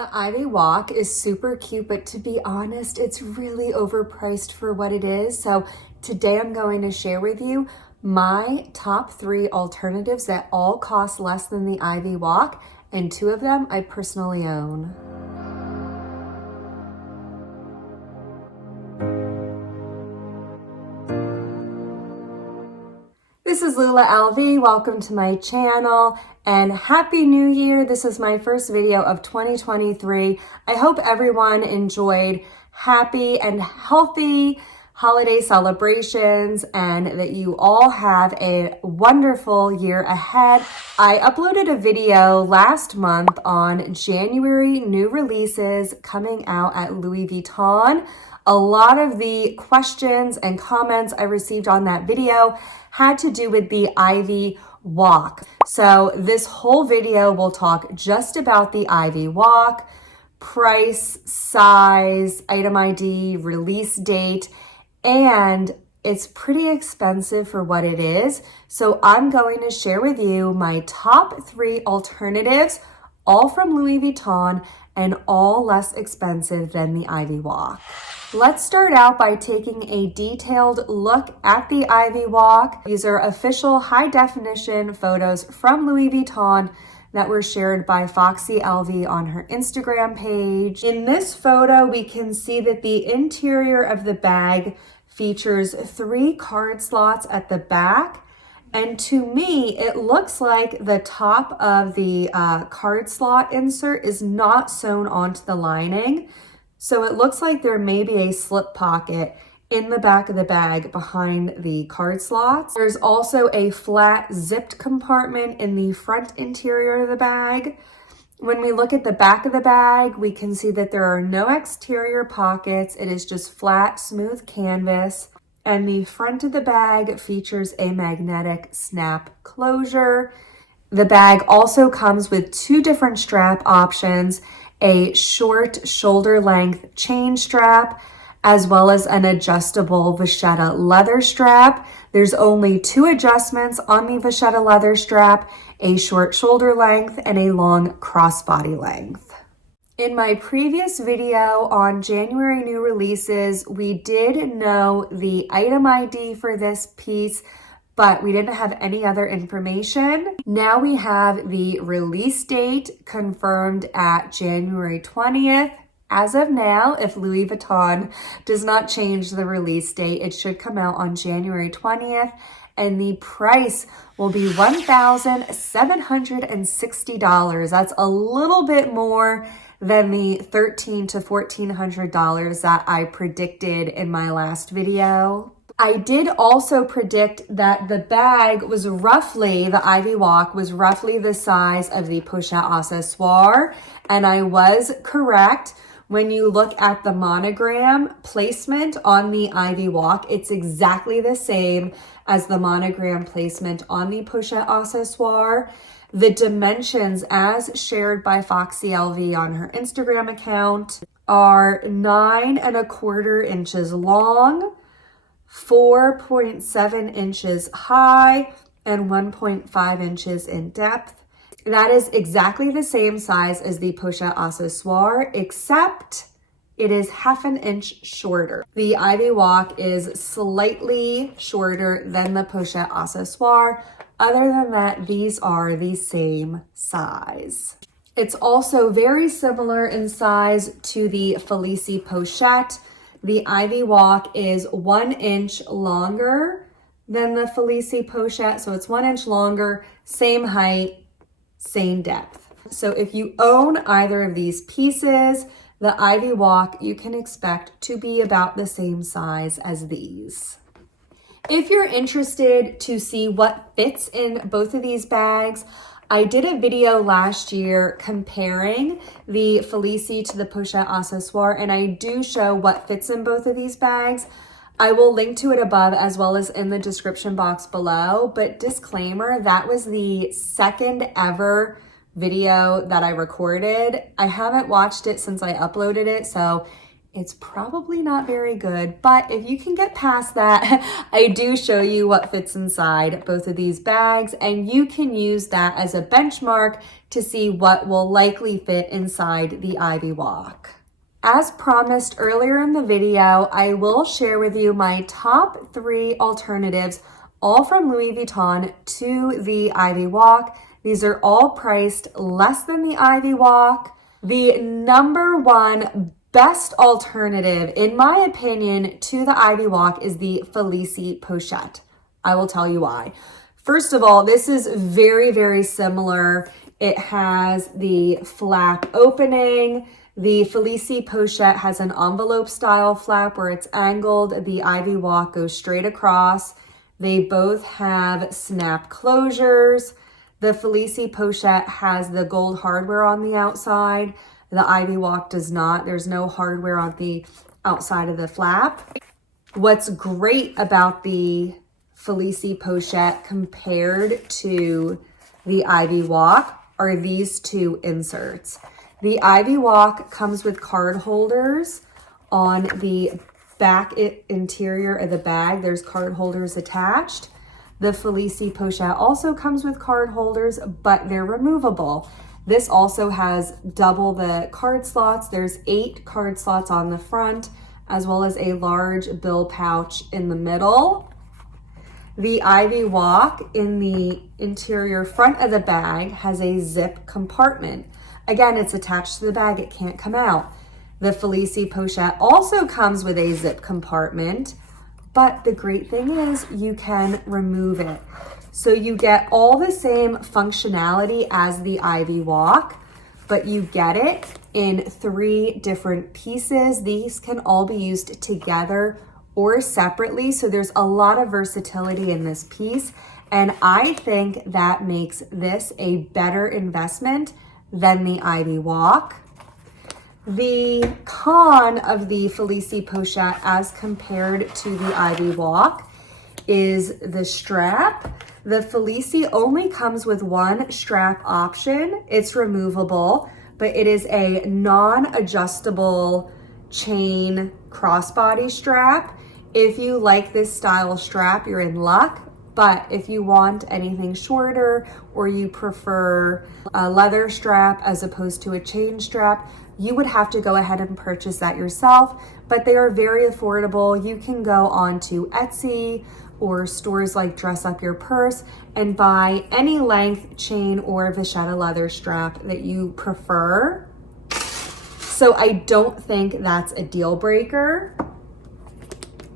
The IVY WOC is super cute, but to be honest, it's really overpriced for what it is. So today I'm going to share with you my top 3 alternatives that all cost less than the IVY WOC, and 2 of them I personally own. This is Lula LV. Welcome to my channel and Happy New Year. This is my first video of 2023. I hope everyone enjoyed happy and healthy holiday celebrations and that you all have a wonderful year ahead. I uploaded a video last month on January new releases coming out at Louis Vuitton. A lot of the questions and comments I received on that video had to do with the IVY WOC. So this whole video will talk just about the IVY WOC, price, size, item ID, release date, and it's pretty expensive for what it is. So I'm going to share with you my top 3 alternatives, all from Louis Vuitton and all less expensive than the IVY WOC. Let's start out by taking a detailed look at the IVY WOC. These are official high definition photos from Louis Vuitton that were shared by Foxy LV on her Instagram page. In this photo, we can see that the interior of the bag features 3 card slots at the back. And to me, it looks like the top of the card slot insert is not sewn onto the lining. So it looks like there may be a slip pocket in the back of the bag behind the card slots. There's also a flat zipped compartment in the front interior of the bag. When we look at the back of the bag, we can see that there are no exterior pockets. It is just flat, smooth canvas. And the front of the bag features a magnetic snap closure. The bag also comes with 2 different strap options, a short shoulder length chain strap, as well as an adjustable vachetta leather strap. There's only 2 adjustments on the vachetta leather strap, a short shoulder length and a long crossbody length. In my previous video on January new releases, we did know the item ID for this piece, but we didn't have any other information. Now we have the release date confirmed at January 20th. As of now, if Louis Vuitton does not change the release date, it should come out on January 20th. And the price will be $1,760. That's a little bit more than the $1,300 to $1,400 that I predicted in my last video. I did also predict that the bag was roughly, the IVY WOC was roughly the size of the pochette accessoire, and I was correct. When you look at the monogram placement on the IVY WOC, it's exactly the same as the monogram placement on the pochette accessoire. The dimensions, as shared by Foxy LV on her Instagram account, are 9¼ inches long, 4.7 inches high, and 1.5 inches in depth. That is exactly the same size as the pochette accessoire, except it is ½ an inch shorter. The IVY WOC is slightly shorter than the pochette accessoire. Other than that, these are the same size. It's also very similar in size to the Felicie pochette. The IVY WOC is 1 inch longer than the Felicie pochette, so it's 1 inch longer, same height, same depth. So if you own either of these pieces, the IVY WOC you can expect to be about the same size as these. If you're interested to see what fits in both of these bags, I did a video last year comparing the Felicie to the pochette accessoire, and I do show what fits in both of these bags. I will link to it above as well as in the description box below, but disclaimer, that was the 2nd ever video that I recorded. I haven't watched it since I uploaded it, so It's probably not very good, but if you can get past that, I do show you what fits inside both of these bags, and you can use that as a benchmark to see what will likely fit inside the IVY WOC. As promised earlier in the video, I will share with you my top 3 alternatives, all from Louis Vuitton, to the IVY WOC. These are all priced less than the IVY WOC. The number one best alternative, in my opinion, to the IVY WOC is the Felicie Pochette. I will tell you why. First of all, this is very, very similar. It has the flap opening. The Felicie Pochette has an envelope style flap where it's angled. The IVY WOC goes straight across. They both have snap closures. The Felicie Pochette has the gold hardware on the outside. The IVY WOC does not. There's no hardware on the outside of the flap. What's great about the Felicie Pochette compared to the IVY WOC are these 2 inserts. The IVY WOC comes with card holders on the back interior of the bag. There's card holders attached. The Felicie Pochette also comes with card holders, but they're removable. This also has double the card slots. There's 8 card slots on the front, as well as a large bill pouch in the middle. The IVY WOC in the interior front of the bag has a zip compartment. Again, it's attached to the bag. It can't come out. The Felicie Pochette also comes with a zip compartment, but the great thing is you can remove it. So you get all the same functionality as the IVY WOC, but you get it in 3 different pieces. These can all be used together or separately. So there's a lot of versatility in this piece. And I think that makes this a better investment than the IVY WOC. The con of the Felicie Pochette as compared to the IVY WOC is the strap. The Felicie only comes with 1 strap option. It's removable, but it is a non-adjustable chain crossbody strap. If you like this style strap, you're in luck. But if you want anything shorter or you prefer a leather strap as opposed to a chain strap, you would have to go ahead and purchase that yourself. But they are very affordable. You can go onto Etsy or stores like Dress Up Your Purse and buy any length chain or vachetta leather strap that you prefer. So I don't think that's a deal breaker.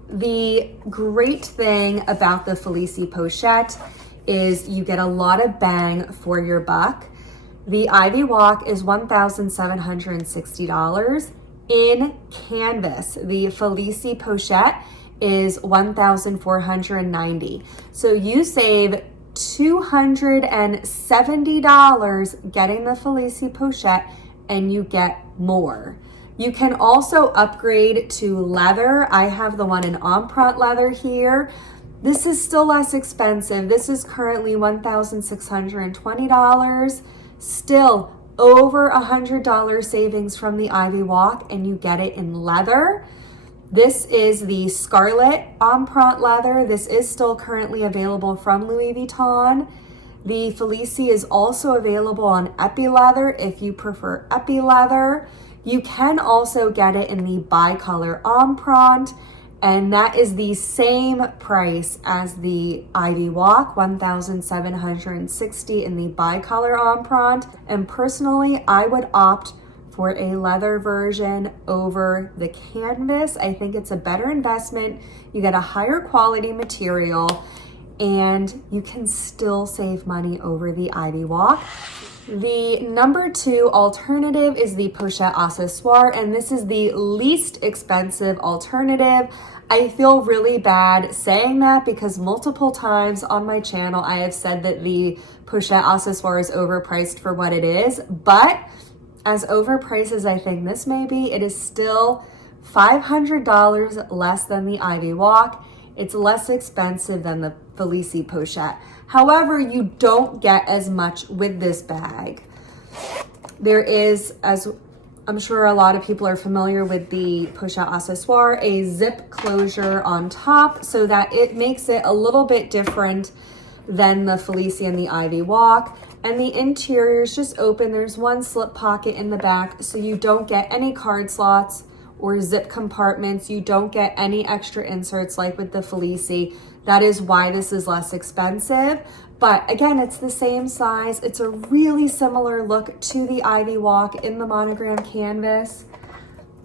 The great thing about the Felicie Pochette is you get a lot of bang for your buck. The IVY WOC is $1,760 in canvas. The Felicie Pochette is $1,490. So you save $270 getting the Felicie Pochette, and you get more. You can also upgrade to leather. I have the one in empreinte leather here. This is still less expensive. This is currently $1,620. Still over $100 savings from the IVY WOC, and you get it in leather. This is the Scarlet empreinte leather. This is still currently available from Louis Vuitton. The Felicie is also available on epi leather if you prefer epi leather. You can also get it in the bicolor empreinte, and that is the same price as the IVY WOC, $1,760 in the bicolor empreinte. And personally, I would opt for a leather version over the canvas. I think it's a better investment. You get a higher quality material, and you can still save money over the IVY WOC. The number 2 alternative is the pochette accessoire, and this is the least expensive alternative. I feel really bad saying that because multiple times on my channel I have said that the pochette accessoire is overpriced for what it is, but as overpriced as I think this may be, it is still $500 less than the IVY WOC. It's less expensive than the Felicie Pochette. However, you don't get as much with this bag. There is, as I'm sure a lot of people are familiar with the push-out accessoire, a zip closure on top, so that it makes it a little bit different than the Felicia and the Ivy WOC. And the interior is just open. There's one slip pocket in the back, so you don't get any card slots or zip compartments. You don't get any extra inserts like with the Felicia. That is why this is less expensive. But again, it's the same size. It's a really similar look to the Ivy WOC in the monogram canvas.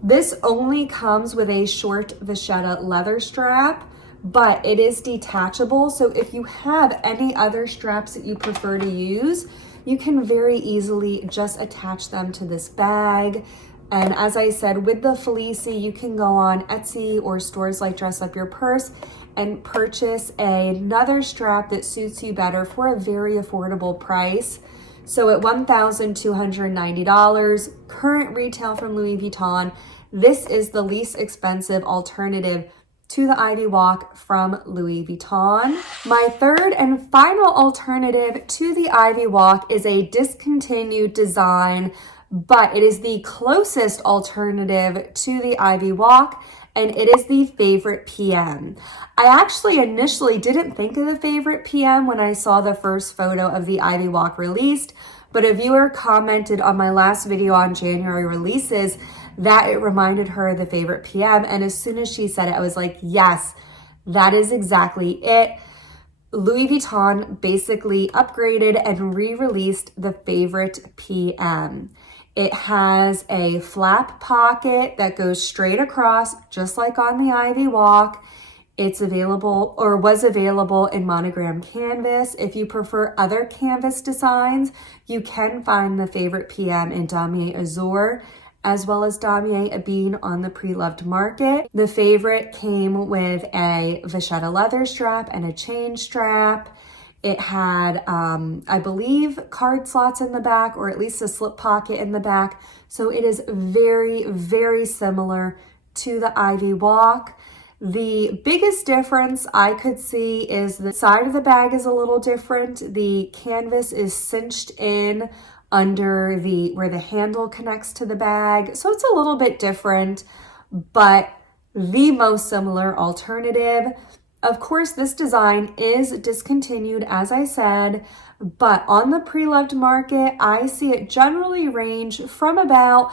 This only comes with a short vachetta leather strap, but it is detachable. So if you have any other straps that you prefer to use, you can very easily just attach them to this bag. And as I said, with the Felicia, you can go on Etsy or stores like Dress Up Your Purse and purchase another strap that suits you better for a very affordable price. So at $1,290, current retail from Louis Vuitton, this is the least expensive alternative to the Ivy WOC from Louis Vuitton. My third and final alternative to the Ivy WOC is a discontinued design, but it is the closest alternative to the Ivy WOC, and it is the Favorite PM. I actually initially didn't think of the Favorite PM when I saw the first photo of the Ivy WOC released, but a viewer commented on my last video on January releases that it reminded her of the Favorite PM, and as soon as she said it, I was like, yes, that is exactly it. Louis Vuitton basically upgraded and re-released the Favorite PM. It has a flap pocket that goes straight across, just like on the Ivy WOC. It's available, or was available, in monogram canvas. If you prefer other canvas designs, you can find the Favorite PM in Damier Azur, as well as Damier Ebene on the pre-loved market. The Favorite came with a vachetta leather strap and a chain strap. It had, I believe, card slots in the back, or at least a slip pocket in the back. So it is very, very similar to the Ivy WOC. The biggest difference I could see is the side of the bag is a little different. The canvas is cinched in under where the handle connects to the bag. So it's a little bit different, but the most similar alternative. Of course, this design is discontinued, as I said, but on the pre-loved market, I see it generally range from about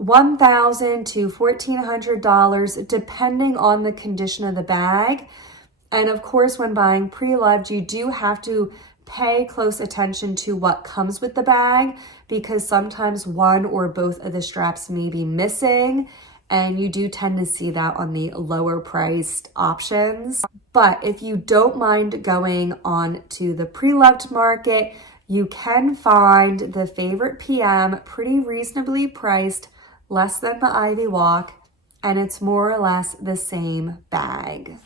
$1,000 to $1,400, depending on the condition of the bag. And of course, when buying pre-loved, you do have to pay close attention to what comes with the bag, because sometimes one or both of the straps may be missing, and you do tend to see that on the lower priced options. But if you don't mind going on to the pre-loved market, you can find the Favorite PM pretty reasonably priced, less than the Ivy WOC, and it's more or less the same bag.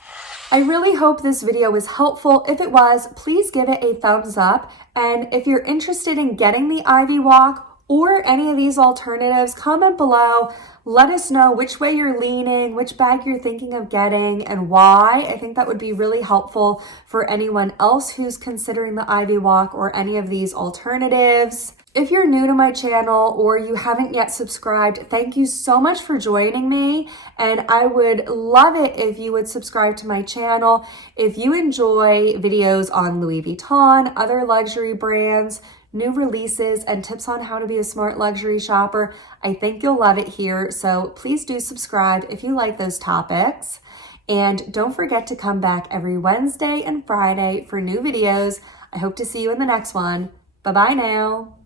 I really hope this video was helpful. If it was, please give it a thumbs up. And if you're interested in getting the Ivy WOC or any of these alternatives, comment below. Let us know which way you're leaning, which bag you're thinking of getting, and why. I think that would be really helpful for anyone else who's considering the Ivy WOC or any of these alternatives. If you're new to my channel or you haven't yet subscribed, thank you so much for joining me, and I would love it if you would subscribe to my channel. If you enjoy videos on Louis Vuitton, other luxury brands, new releases, and tips on how to be a smart luxury shopper, I think you'll love it here. So please do subscribe if you like those topics. And don't forget to come back every Wednesday and Friday for new videos. I hope to see you in the next one. Bye-bye now.